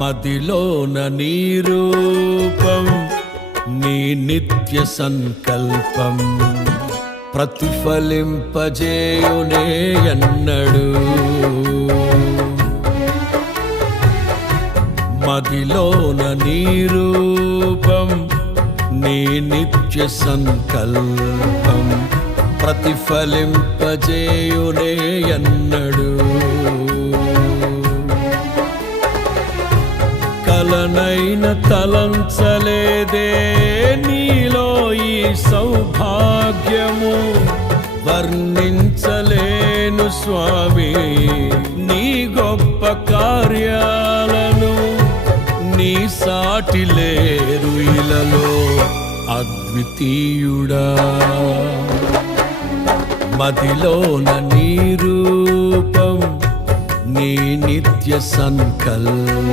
మదిలోన నీ రూపం, నీ నిత్య సంకల్పం ప్రతిఫలింపజేయునే ఎన్నడు. మదిలోన నీ రూపం, నీ నిత్య సంకల్పం ప్రతిఫలింపజేయునే ఎన్నడు. కలనైన తలంచలేదే నీలో ఈ సౌభాగ్యము, వర్ణించలేను స్వామి నీ గొప్ప కార్యాలను. నీ సాటి లేరు ఇలలో అద్వితీయుడా. మదిలోన నీ రూపం, నీ నిత్య సంకల్పం